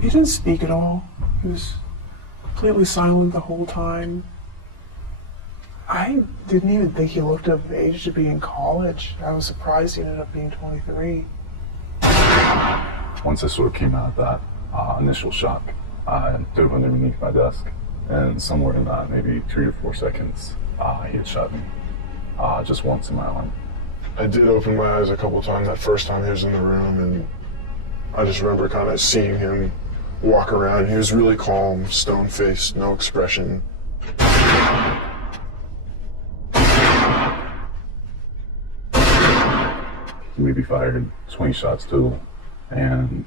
He didn't speak at all. He was completely silent the whole time. I didn't even think he looked of age to be in college. I was surprised he ended up being 23. Once I sort of came out of that initial shock, I dove underneath my desk, and somewhere in that, maybe 3 or 4 seconds, he had shot me. Just once in my arm. I did open my eyes a couple times that first time he was in the room, and I just remember kind of seeing him walk around. He was really calm, stone-faced, no expression. We fired 20 shots total and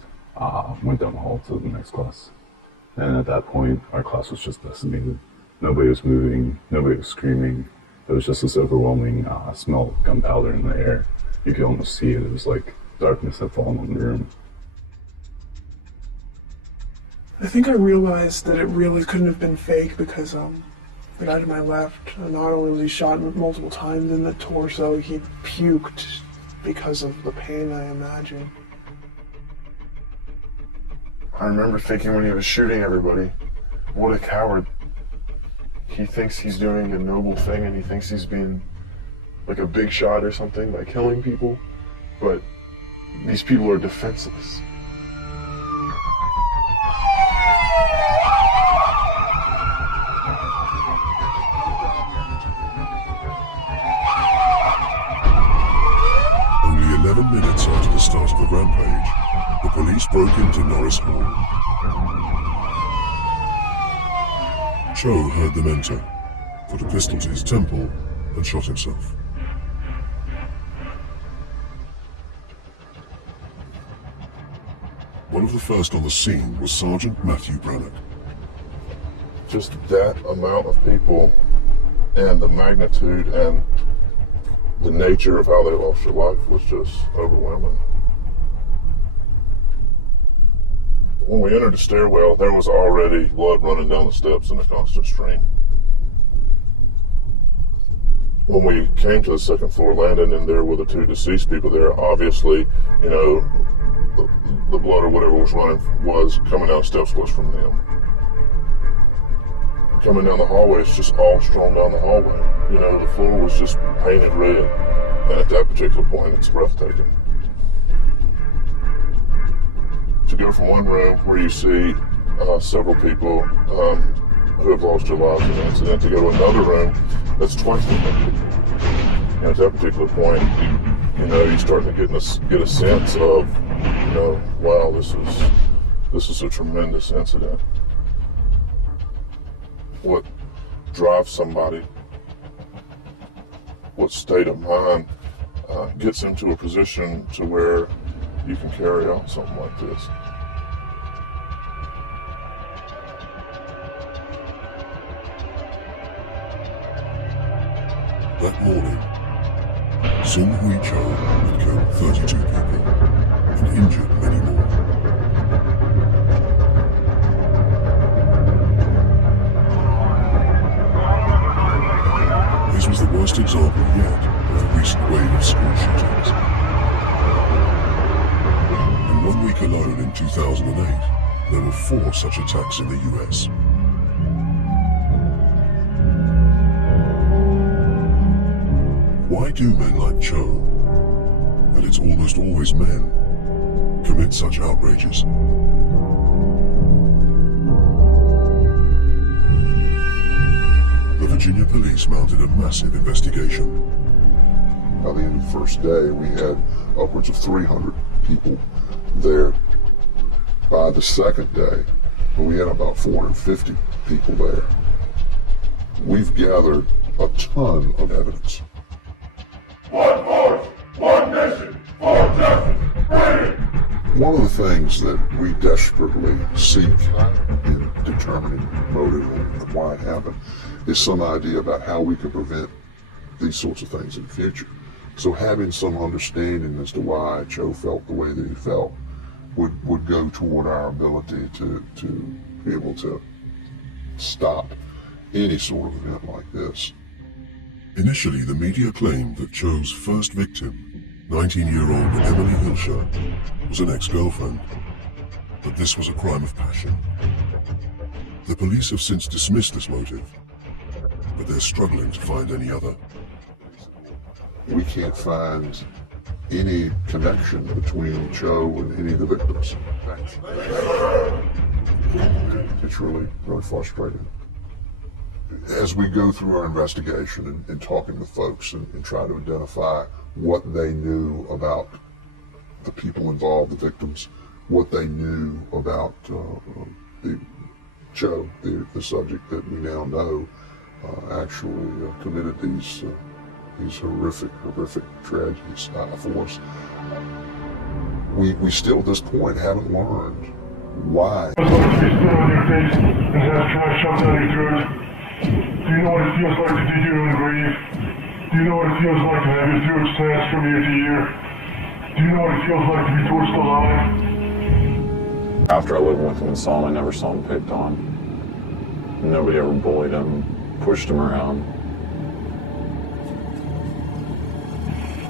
went down the hall to the next class. And at that point, our class was just decimated. Nobody was moving, nobody was screaming. There was just this overwhelming smell of gunpowder in the air. You could almost see it. It was like darkness had fallen on the room. I think I realized that it really couldn't have been fake because the guy to my left, not only was he shot multiple times in the torso, he puked because of the pain, I imagine. I remember thinking when he was shooting everybody, what a coward. He thinks he's doing a noble thing and he thinks he's being like a big shot or something by killing people, but these people are defenseless. Only 11 minutes after the start of the rampage, the police broke into Norris Hall. Cho heard them enter, put a pistol to his temple, and shot himself. One of the first on the scene was Sergeant Matthew Brannock. Just that amount of people and the magnitude and the nature of how they lost their life was just overwhelming. When we entered the stairwell, there was already blood running down the steps in a constant stream. When we came to the second floor landing and there were the 2 deceased people there, obviously, you know, the blood or whatever was running was coming down the steps was from them. Coming down the hallway, it's just all strewn down the hallway. You know, the floor was just painted red. And at that particular point, it's breathtaking. To go from one room where you see several people who have lost their lives in an incident, to go to another room that's twice as many people. And at that particular point, you know, you're starting to get a sense of, you know, wow, this is a tremendous incident. What drives somebody, what state of mind gets them to a position to where you can carry out something like this. That morning, Seung-Hui Cho had killed 32 people and injured many more. This was the worst example yet of the recent wave of school shootings. In 1 week alone in 2008, there were 4 such attacks in the US. Why do men like Cho, and it's almost always men, commit such outrages? The Virginia police mounted a massive investigation. By the end of the first day, we had upwards of 300 people there. By the second day, we had about 450 people there. We've gathered a ton of evidence. One voice, one mission, for justice, freedom. One of the things that we desperately seek in determining motive and why it happened is some idea about how we could prevent these sorts of things in the future. So having some understanding as to why Cho felt the way that he felt would go toward our ability to be able to stop any sort of event like this. Initially, the media claimed that Cho's first victim, 19-year-old Emily Hilscher, was an ex-girlfriend. but this was a crime of passion. The police have since dismissed this motive, but they're struggling to find any other. We can't find any connection between Cho and any of the victims. It's really frustrating. As we go through our investigation and talking with folks and try to identify what they knew about the people involved, the victims, what they knew about the Cho, the subject that we now know, actually committed these horrific tragedies for us. We still at this point haven't learned why. It's like to be spit on your face and have trash shoved down your throat. Do you know what it feels like to dig your own grave? Do you know what it feels like to have your throat slashed from ear to ear? Do you know what it feels like to be torched alive? After I lived with him and saw him, I never saw him picked on. Nobody ever bullied him, pushed him around.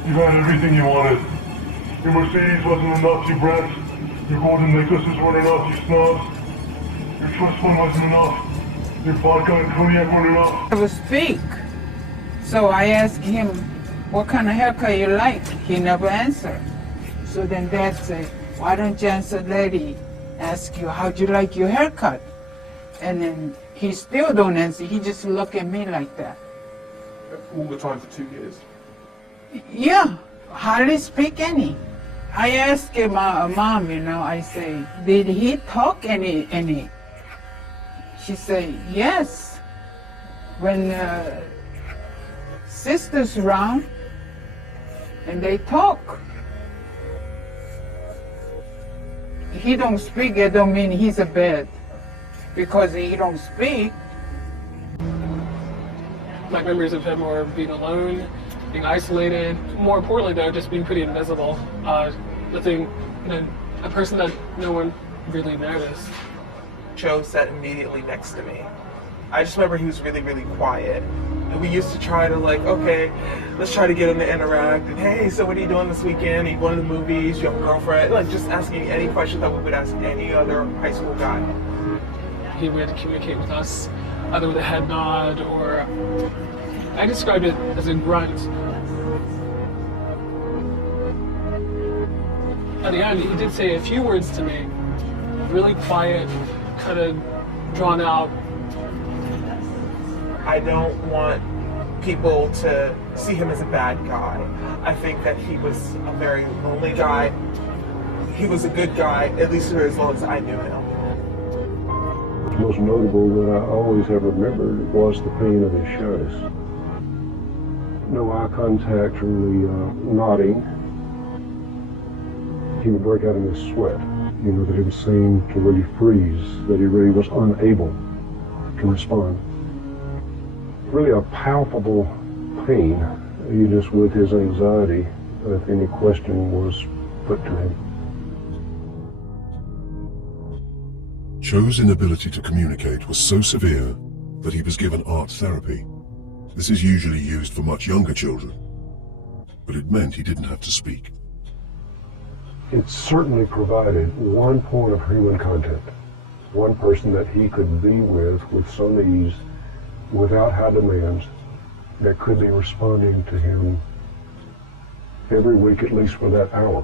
You had everything you wanted. Your Mercedes wasn't enough, you brats. Your golden necklaces weren't enough, you snobs. Your trust fund wasn't enough. Your vodka and cognac weren't enough. I would speak. So I asked him, what kind of haircut you like? He never answered. So then Dad said, why don't you answer Lady? Ask you, how'd you like your haircut? And then he still don't answer. He just look at me like that. All the time for 2 years. Yeah, hardly speak any. I asked him, Mom, I say, did he talk any? She say, yes. When sisters around and they talk. He don't speak, it don't mean he's a bad. Because he don't speak. My memories of him are being alone, being isolated, more importantly though, just being pretty invisible. A person that no one really noticed. Cho sat immediately next to me. I just remember he was really, really quiet. And we used to try to okay, let's try to get him to interact. And hey, so what are you doing this weekend? Are you going to the movies? You have a girlfriend? Just asking any questions that we would ask any other high school guy. He would communicate with us either with a head nod or, I described it as a grunt. At the end, he did say a few words to me, really quiet, kind of drawn out. I don't want people to see him as a bad guy. I think that he was a very lonely guy. He was a good guy, at least for as long as I knew him. Most notable that I always have remembered was the pain of his shows. No eye contact, really nodding. He would break out in his sweat. That he would seem to really freeze, that he really was unable to respond. Really a palpable pain, just with his anxiety, if any question was put to him. Cho's inability to communicate was so severe that he was given art therapy. This is usually used for much younger children, but it meant he didn't have to speak. It certainly provided one point of human contact, one person that he could be with some ease, without high demands, that could be responding to him every week, at least for that hour.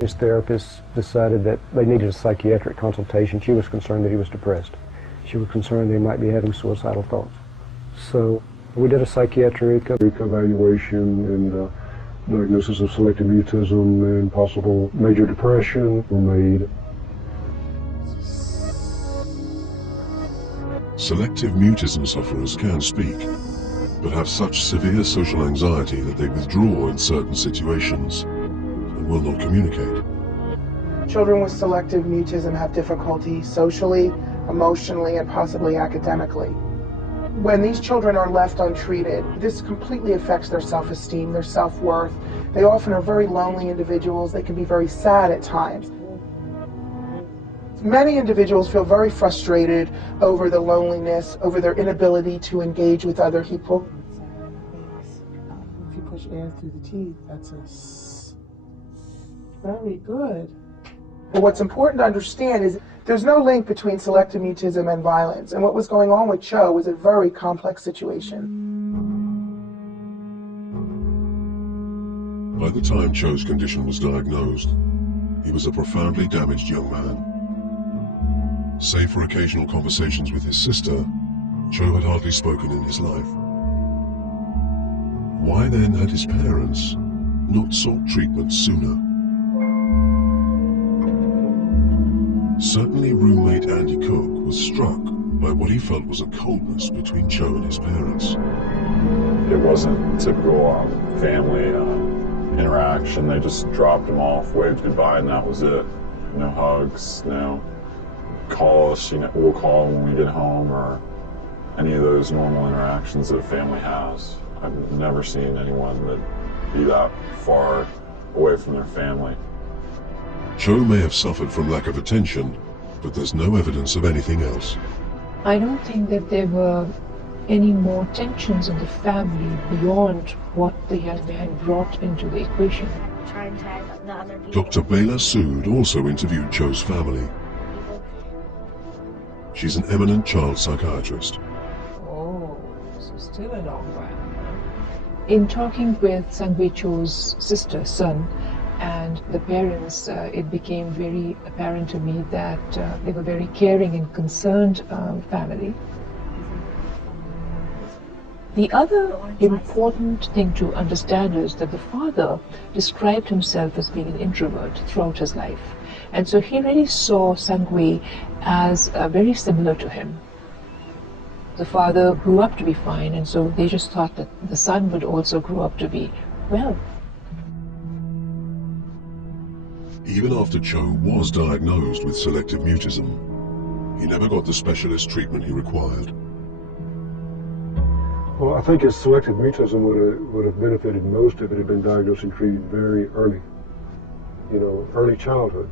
His therapist decided that they needed a psychiatric consultation. She was concerned that he was depressed. She was concerned that he might be having suicidal thoughts. So we did a psychiatric evaluation and diagnosis of selective mutism and possible major depression were made. Selective mutism sufferers can speak, but have such severe social anxiety that they withdraw in certain situations and will not communicate. Children with selective mutism have difficulty socially, emotionally, and possibly academically. When these children are left untreated, this completely affects their self-esteem, their self-worth. They often are very lonely individuals. They can be very sad at times. Many individuals feel very frustrated over the loneliness, over their inability to engage with other people. If you push air through the teeth, that's a s. Very good. But what's important to understand is there's no link between selective mutism and violence, and what was going on with Cho was a very complex situation. By the time Cho's condition was diagnosed, he was a profoundly damaged young man. Save for occasional conversations with his sister, Cho had hardly spoken in his life. Why then had his parents not sought treatment sooner? Certainly roommate Andy Cook was struck by what he felt was a coldness between Cho and his parents. It wasn't typical family interaction. They just dropped him off, waved goodbye, and that was it. No hugs, no call us, we'll call when we get home, or any of those normal interactions that a family has. I've never seen anyone that be that far away from their family. Cho may have suffered from lack of attention, but there's no evidence of anything else. I don't think that there were any more tensions in the family beyond what the young man brought into the equation. Dr. Bela Sood also interviewed Cho's family. She's an eminent child psychiatrist. Oh, so still a long while. In talking with Seung-Hui Cho's sister, son, and the parents, it became very apparent to me that they were very caring and concerned family. The other important thing to understand is that the father described himself as being an introvert throughout his life. And so he really saw Seung-Hui as very similar to him. The father grew up to be fine, and so they just thought that the son would also grow up to be well. Even after Cho was diagnosed with selective mutism, he never got the specialist treatment he required. Well, I think his selective mutism would have benefited most if it had been diagnosed and treated very early. Early childhood.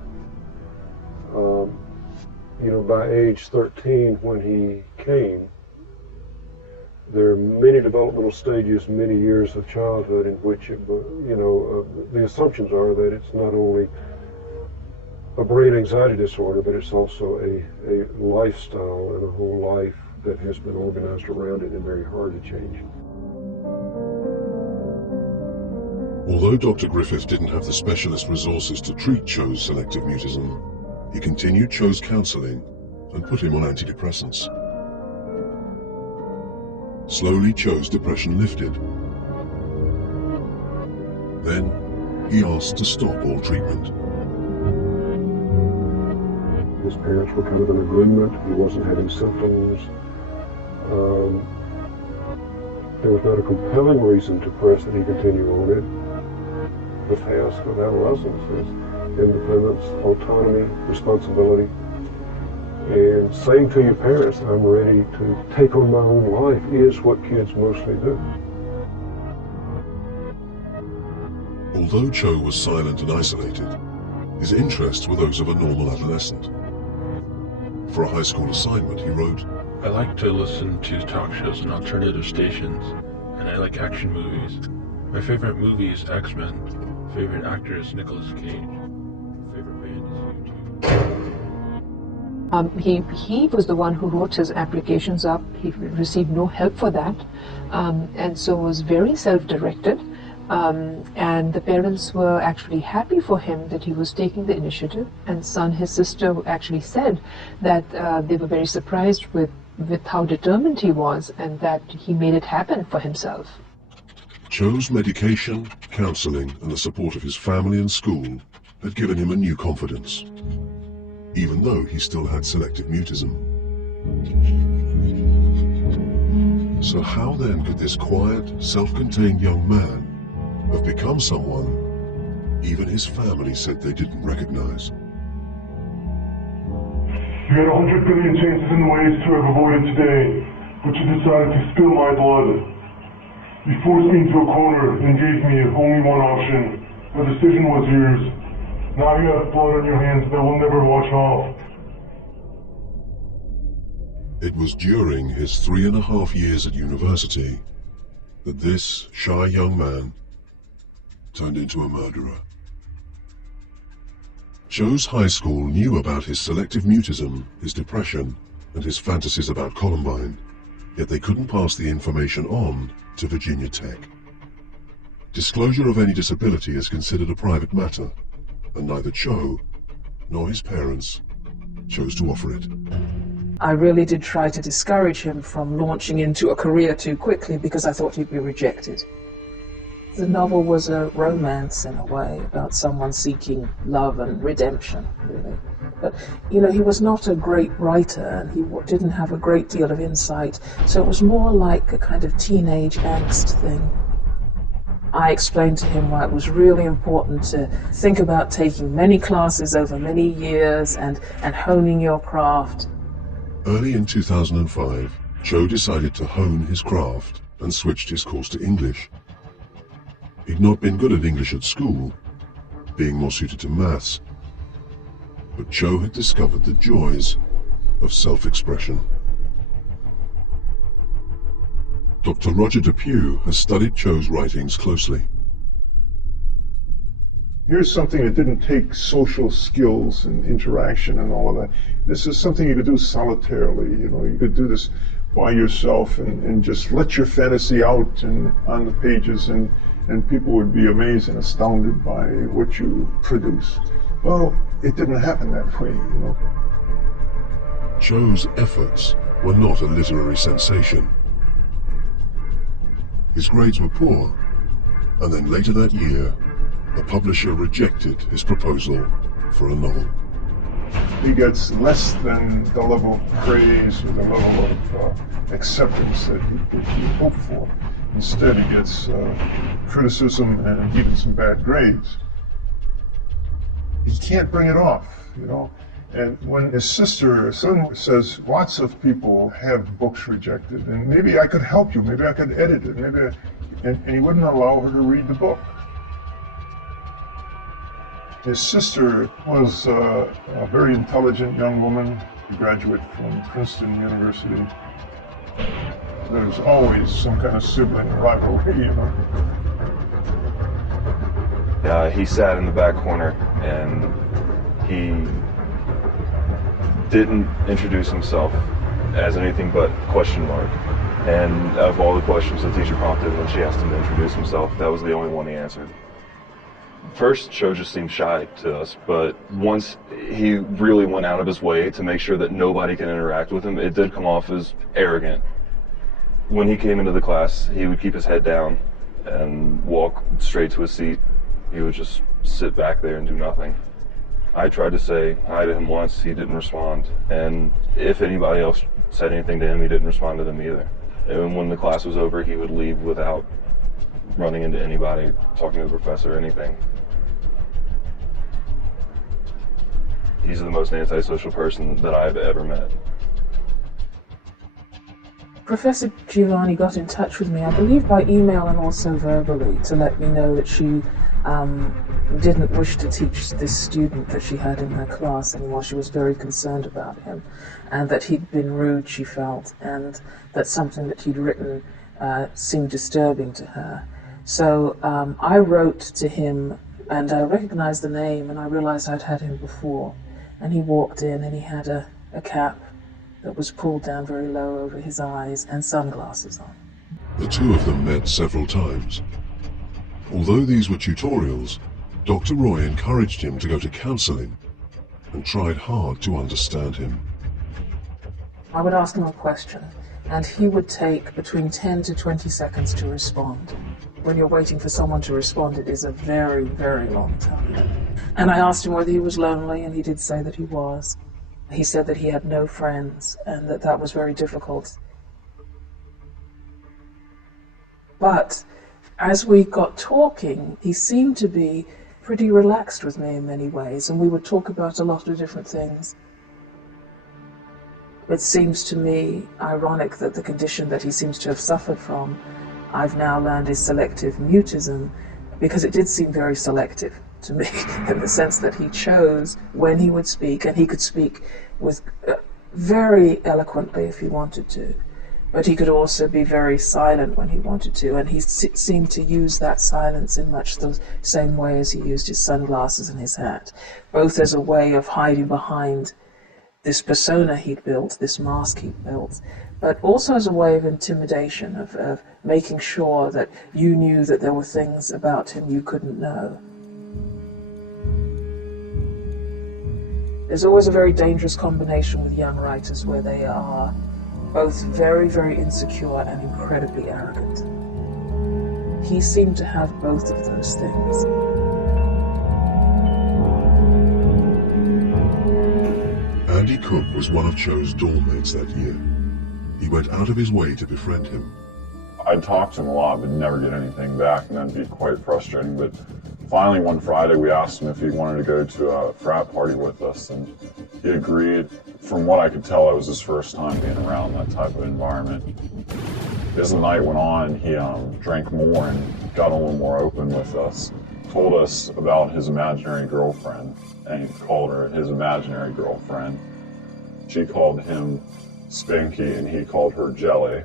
By age 13, when he came, there are many developmental stages, many years of childhood in which, the assumptions are that it's not only a brain anxiety disorder, but it's also a lifestyle and a whole life that has been organized around it and very hard to change. Although Dr. Griffith didn't have the specialist resources to treat Cho's selective mutism, he continued Cho's counseling and put him on antidepressants. Slowly, Cho's depression lifted. Then, he asked to stop all treatment. His parents were kind of in agreement. He wasn't having symptoms. There was not a compelling reason to press that he continue on it. The task of adolescence is independence, autonomy, responsibility, and saying to your parents, I'm ready to take on my own life, is what kids mostly do. Although Cho was silent and isolated, his interests were those of a normal adolescent. For a high school assignment, he wrote, I like to listen to talk shows on alternative stations, and I like action movies. My favorite movie is X-Men. Favorite actor is Nicolas Cage. Favorite band is U2. He was the one who wrote his applications up. He received no help for that, and so was very self-directed. And the parents were actually happy for him that he was taking the initiative. And his sister actually said that they were very surprised with how determined he was and that he made it happen for himself. Cho's medication, counseling, and the support of his family and school had given him a new confidence, even though he still had selective mutism. So how then could this quiet, self-contained young man have become someone even his family said they didn't recognize? You had 100 billion chances and ways to have avoided today, but you decided to spill my blood. You forced me into a corner and gave me only one option. The decision was yours. Now you have blood on your hands that will never wash off. It was during his 3.5 years at university that this shy young man turned into a murderer. Cho's high school knew about his selective mutism, his depression, and his fantasies about Columbine, yet they couldn't pass the information on to Virginia Tech. Disclosure of any disability is considered a private matter, and neither Cho nor his parents chose to offer it. I really did try to discourage him from launching into a career too quickly because I thought he'd be rejected. The novel was a romance in a way about someone seeking love and redemption, really. But, you know, he was not a great writer and he didn't have a great deal of insight, so it was more like a kind of teenage angst thing. I explained to him why it was really important to think about taking many classes over many years and honing your craft. Early in 2005, Cho decided to hone his craft and switched his course to English. He'd not been good at English at school, being more suited to maths, but Cho had discovered the joys of self-expression. Dr. Roger Depew has studied Cho's writings closely. Here's something that didn't take social skills and interaction and all of that. This is something you could do solitarily. You know, you could do this by yourself and just let your fantasy out on the pages, and people would be amazed and astounded by what you produce. Well, it didn't happen that way, you know. Cho's efforts were not a literary sensation. His grades were poor, and then later that year, the publisher rejected his proposal for a novel. He gets less than the level of praise or the level of acceptance that he hoped for. Instead, he gets criticism and even some bad grades. He can't bring it off, you know. And when his son says, lots of people have books rejected, and maybe I could help you, maybe I could edit it, and he wouldn't allow her to read the book. His sister was a very intelligent young woman, a graduate from Princeton University. There's always some kind of sibling rivalry, you know. He sat in the back corner and he didn't introduce himself as anything but question mark. And out of all the questions the teacher prompted when she asked him to introduce himself, that was the only one he answered. First, Cho just seemed shy to us, but once he really went out of his way to make sure that nobody can interact with him, it did come off as arrogant. When he came into the class, he would keep his head down and walk straight to his seat. He would just sit back there and do nothing. I tried to say hi to him once, he didn't respond, and if anybody else said anything to him, he didn't respond to them either. And when the class was over, he would leave without running into anybody, talking to the professor or anything. He's the most antisocial person that I've ever met. Professor Giovanni got in touch with me, I believe by email and also verbally, to let me know that she didn't wish to teach this student that she had in her class anymore. She was very concerned about him, and that he'd been rude, she felt, and that something that he'd written seemed disturbing to her. So I wrote to him, and I recognized the name, and I realized I'd had him before. And he walked in, and he had a cap that was pulled down very low over his eyes and sunglasses on. The two of them met several times. Although these were tutorials, Dr. Roy encouraged him to go to counseling and tried hard to understand him. I would ask him a question, and he would take between 10 to 20 seconds to respond. When you're waiting for someone to respond, it is a very, very long time. And I asked him whether he was lonely, and he did say that he was. He said that he had no friends, and that was very difficult. But as we got talking, he seemed to be pretty relaxed with me in many ways, and we would talk about a lot of different things. It seems to me ironic that the condition that he seems to have suffered from, I've now learned, is selective mutism, because it did seem very selective to me in the sense that he chose when he would speak, and he could speak with very eloquently if he wanted to, but he could also be very silent when he wanted to, and he seemed to use that silence in much the same way as he used his sunglasses and his hat, both as a way of hiding behind this persona he'd built, this mask he'd built, but also as a way of intimidation, of making sure that you knew that there were things about him you couldn't know. There's always a very dangerous combination with young writers where they are both very, very insecure and incredibly arrogant. He seemed to have both of those things. Andy Cook was one of Cho's dorm mates that year. He went out of his way to befriend him. I'd talk to him a lot, but never get anything back, and that'd be quite frustrating. But finally, one Friday, we asked him if he wanted to go to a frat party with us, and he agreed. From what I could tell, it was his first time being around that type of environment. As the night went on, he drank more and got a little more open with us. Told us about his imaginary girlfriend, and he called her his imaginary girlfriend. She called him Spanky, and he called her Jelly.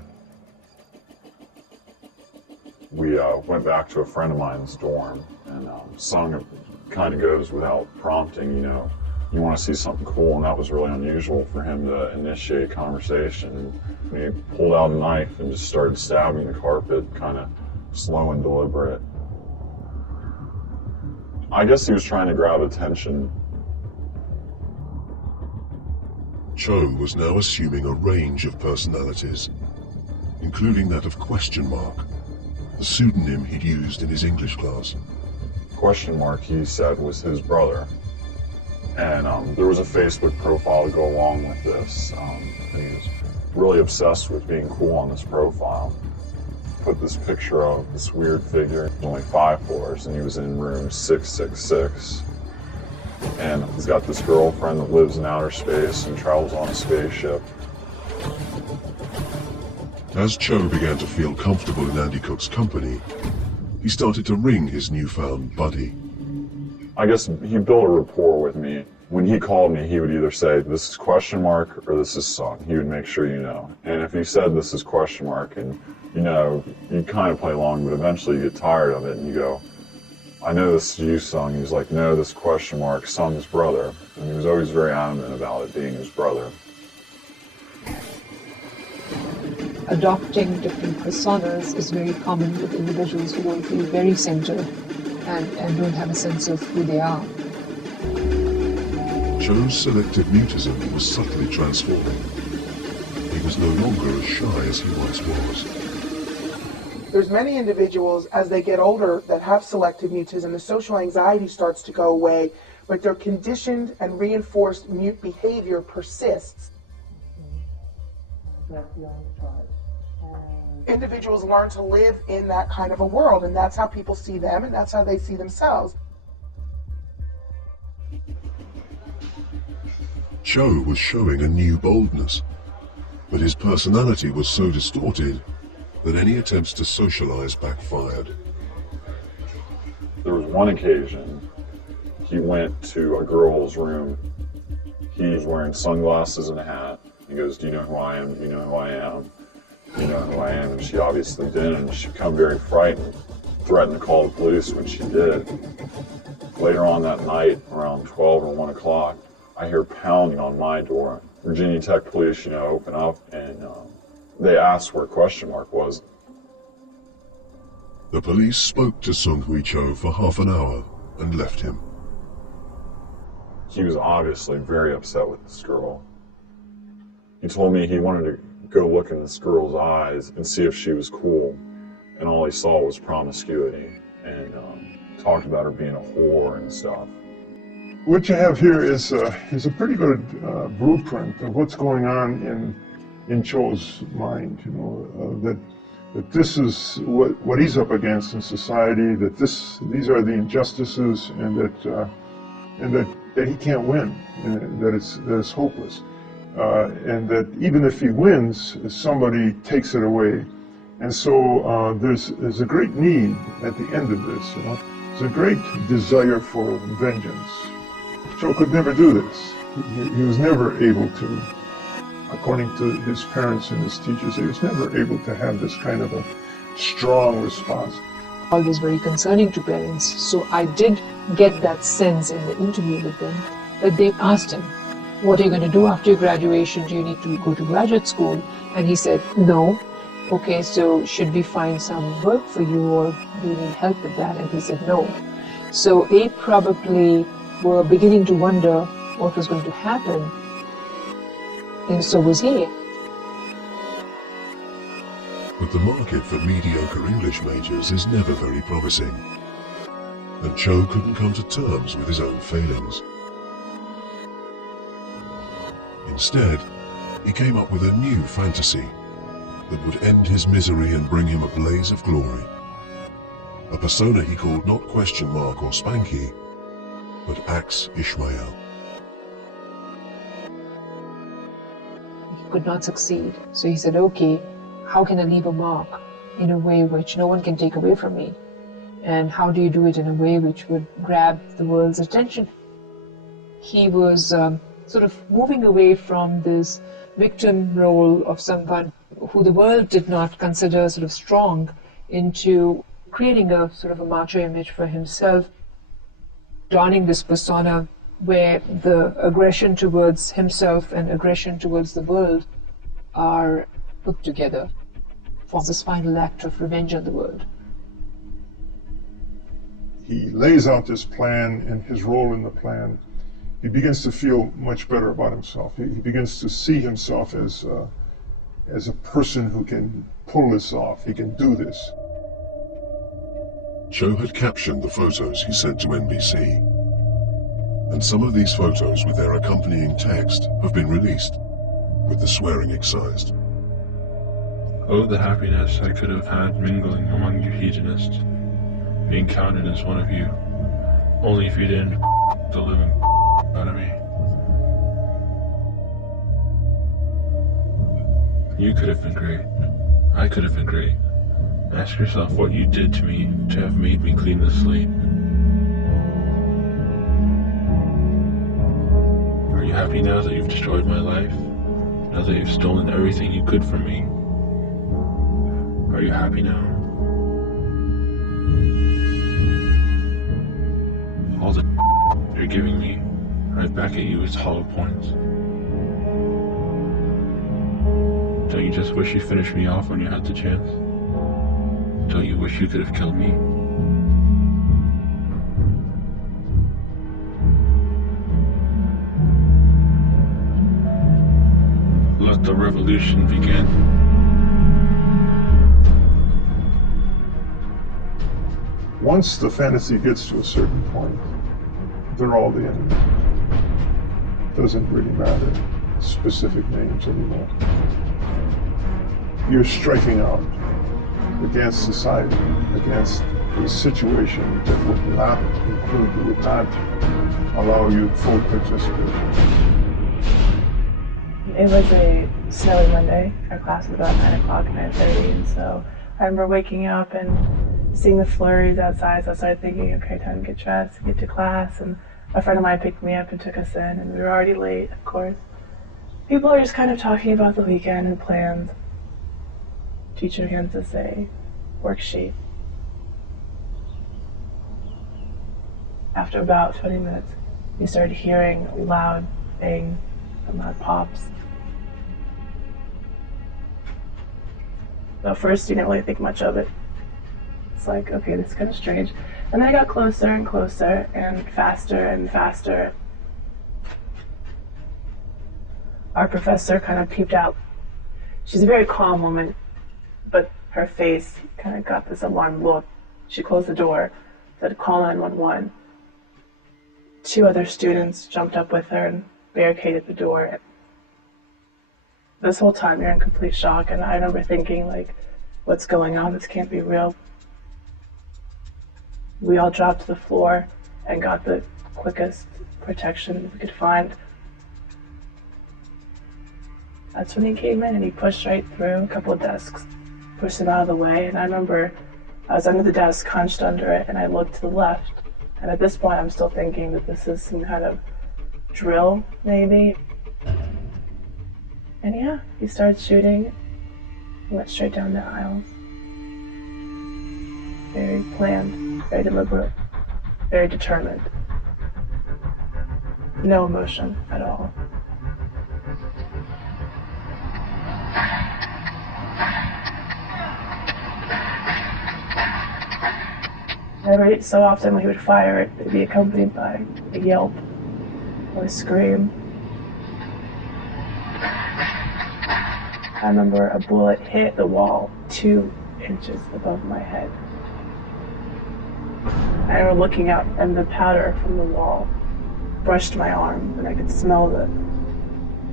We went back to a friend of mine's dorm, and Sung kind of goes without prompting, you know, you want to see something cool, and that was really unusual for him to initiate conversation. And he pulled out a knife and just started stabbing the carpet, kind of slow and deliberate. I guess he was trying to grab attention. Cho was now assuming a range of personalities, including that of Question Mark, a pseudonym he'd used in his English class. Question Mark, he said, was his brother. And there was a Facebook profile to go along with this. And he was really obsessed with being cool on this profile. Put this picture of this weird figure, only 5 floors, and he was in room 666. And he's got this girlfriend that lives in outer space and travels on a spaceship. As Cho began to feel comfortable in Andy Cook's company, he started to ring his newfound buddy. I guess he built a rapport with me. When he called me, he would either say, this is Question Mark or this is Sung. He would make sure you know. And if he said this is Question Mark and you know, you kind of play along, but eventually you get tired of it and you go, I know this is you, Sung. He's like, no, this is Question Mark, Sung's brother. And he was always very adamant about it being his brother. Adopting different personas is very common with individuals who will feel very centered and don't have a sense of who they are. Cho's selective mutism was subtly transforming. He was no longer as shy as he once was. There's many individuals as they get older that have selective mutism. The social anxiety starts to go away, but their conditioned and reinforced mute behavior persists. Individuals learn to live in that kind of a world, and that's how people see them, and that's how they see themselves. Cho was showing a new boldness, but his personality was so distorted that any attempts to socialize backfired. There was one occasion he went to a girl's room. He was wearing sunglasses and a hat. He goes, do you know who I am? Do you know who I am? Do you know who I am? And she obviously didn't, and she became very frightened, threatened to call the police when she did. Later on that night, around 12 or 1 o'clock, I hear pounding on my door. Virginia Tech police, you know, open up, and they asked where Question Mark was. The police spoke to Seung-Hui Cho for half an hour and left him. He was obviously very upset with this girl. He told me he wanted to go look in this girl's eyes and see if she was cool, and all he saw was promiscuity, and talked about her being a whore and stuff. What you have here is a pretty good blueprint of what's going on in Cho's mind. You know, that this is what he's up against in society. That these are the injustices, and that he can't win. And that it's hopeless. And that even if he wins, somebody takes it away. And so there's a great need at the end of this. You know, there's a great desire for vengeance. Cho could never do this. He was never able to. according to his parents and his teachers, he was never able to have this kind of a strong response. Always very concerning to parents. So I did get that sense in the interview with them that they asked him, what are you going to do after your graduation? Do you need to go to graduate school? And he said, no. Okay, so should we find some work for you, or do you need help with that? And he said, no. So they probably were beginning to wonder what was going to happen. And so was he. But the market for mediocre English majors is never very promising, and Cho couldn't come to terms with his own failings. Instead, he came up with a new fantasy that would end his misery and bring him a blaze of glory. A persona he called not Question Mark or Spanky, but Axe Ishmael. He could not succeed. So he said, okay, how can I leave a mark in a way which no one can take away from me? And how do you do it in a way which would grab the world's attention? He was sort of moving away from this victim role of someone who the world did not consider sort of strong into creating a sort of a macho image for himself, donning this persona where the aggression towards himself and aggression towards the world are put together for this final act of revenge on the world. He lays out this plan and his role in the plan. He begins to feel much better about himself. He begins to see himself as a person who can pull this off. He can do this. Cho had captioned the photos he sent to NBC, and some of these photos with their accompanying text have been released, with the swearing excised. Oh, the happiness I could have had mingling among you hedonists, being counted as one of you, only if you didn't the living out of me. You could have been great. I could have been great. Ask yourself what you did to me to have made me clean the slate. Are you happy now that you've destroyed my life? Now that you've stolen everything you could from me? Are you happy now? All the you're giving me, right back at you, is hollow points. Don't you just wish you finished me off when you had the chance? Don't you wish you could have killed me? Let the revolution begin. Once the fantasy gets to a certain point, they're all the enemy. Doesn't really matter specific names anymore. You're striking out against society, against a situation that would not include you, would not allow you full participation. It was a snowy Monday. Our class was about 9 o'clock, 9:30, and so I remember waking up and seeing the flurries outside, so I started thinking, okay, time to get dressed and get to class, and a friend of mine picked me up and took us in, and we were already late, of course. People are just kind of talking about the weekend and plans. Teacher hands us a worksheet. After about 20 minutes, we started hearing loud bangs and loud pops. At first, you didn't really think much of it. It's like, okay, this is kind of strange. And then it got closer and closer and faster. Our professor kind of peeped out. She's a very calm woman, but her face kind of got this alarmed look. She closed the door, said, call 911. 2 other students jumped up with her and barricaded the door. This whole time you're in complete shock, and I remember thinking, like, what's going on? This can't be real. We all dropped to the floor and got the quickest protection we could find. That's when he came in and he pushed right through a couple of desks, pushed them out of the way, and I remember I was under the desk, hunched under it, and I looked to the left. And at this point I'm still thinking that this is some kind of drill, maybe. And yeah, he started shooting. He went straight down the aisles. Very planned, very deliberate, very determined. No emotion at all. Every so often when he would fire, it would be accompanied by a yelp or a scream. I remember a bullet hit the wall 2 inches above my head. I remember looking out and the powder from the wall brushed my arm and I could smell the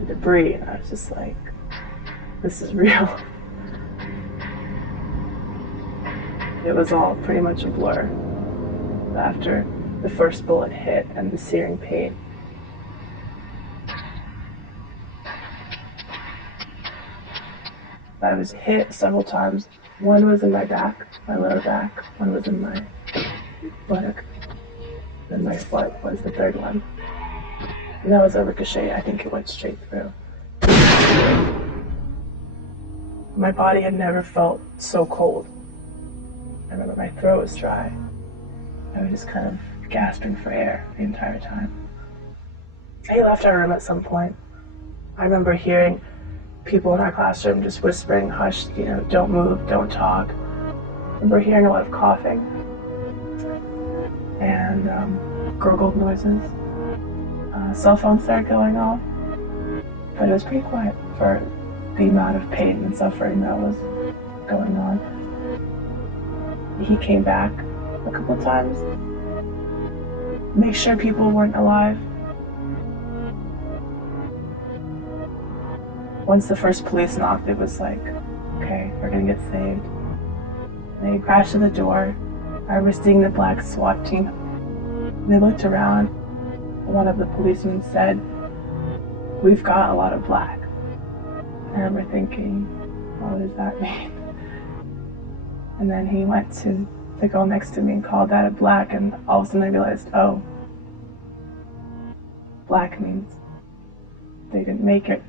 debris, and I was just like, this is real. It was all pretty much a blur after the first bullet hit and the searing pain. I was hit several times. One was in my back, my lower back. One was in my buttock. Then my foot was the third one. And that was a ricochet. I think it went straight through. My body had never felt so cold. I remember my throat was dry. I was just kind of gasping for air the entire time. He left our room at some point. I remember hearing people in our classroom just whispering, hush, don't move, don't talk. I remember hearing a lot of coughing and gurgled noises. Cell phones started going off, but it was pretty quiet for the amount of pain and suffering that was going on. He came back a couple times, make sure people weren't alive. Once the first police knocked, it was like, okay, we're gonna get saved. They crashed to the door. I remember seeing the black SWAT team. They looked around. One of the policemen said, "We've got a lot of black." I remember thinking, what does that mean? And then he went to the girl next to me and called that a black, and all of a sudden I realized, oh, black means they didn't make it